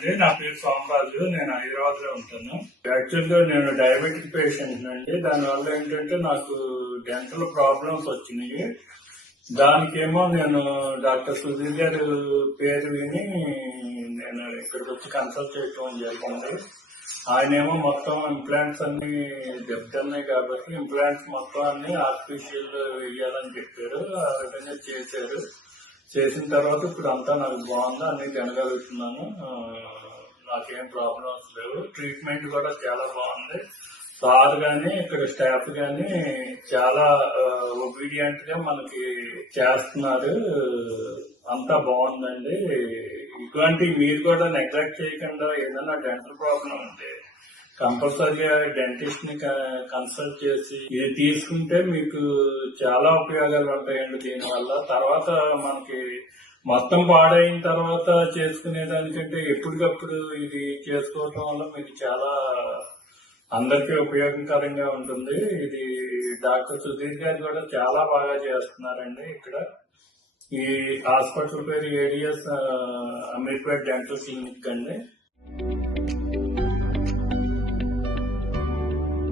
అండి. నా పేరు సోమరాజు. నేను హైదరాబాద్ లో ఉంటాను. యాక్చువల్ గా నేను డయాబెటిక్ పేషెంట్ అండి. దానివల్ల ఏంటంటే నాకు డెంటల్ ప్రాబ్లమ్స్ వచ్చినాయి. దానికేమో నేను డాక్టర్ సుధీర్ గారు పేరు విని నేను ఇక్కడికి వచ్చి కన్సల్ట్ చేయడం జరిగింది. ఆయనేమో మొత్తం ఇంప్లాంట్స్ అన్ని దెబ్బతిన్నాయి కాబట్టి ఇంప్లాంట్స్ మొత్తం అన్ని ఆర్టిఫిషియల్ వేయాలని చెప్పారు. ఆ విధంగా చేశారు. చేసిన తర్వాత ఇప్పుడు అంతా నాకు బాగుంది, అన్ని తినగలుగుతున్నాను. నాకేం ప్రాబ్లమ్స్ లేవు. ట్రీట్మెంట్ కూడా చాలా బాగుంది. సార్ గాని ఇక్కడ స్టాఫ్ గాని చాలా ఒబీడియంట్ గా మనకి చేస్తున్నారు. అంతా బాగుందండి. ఇటువంటి మీరు కూడా నెగ్లెక్ట్ చేయకుండా ఏదైనా డెంటల్ ప్రాబ్లం ఉంటే కంపల్సరీగా డెంటిస్ట్ ని కన్సల్ట్ చేసి ఇది తీసుకుంటే మీకు చాలా ఉపయోగాలు ఉంటాయండి. దీనివల్ల తర్వాత మనకి మొత్తం పాడైన తర్వాత చేసుకునే దానికంటే ఎప్పటికప్పుడు ఇది చేసుకోవటం వల్ల మీకు చాలా అందరికీ ఉపయోగకరంగా ఉంటుంది. ఇది డాక్టర్ సుధీర్ గారు కూడా చాలా బాగా చేస్తున్నారండి. ఇక్కడ ఈ హాస్పిటల్ పేరు ఏడిఎస్ అమీర్పేట్ డెంటల్ క్లినిక్ అండి.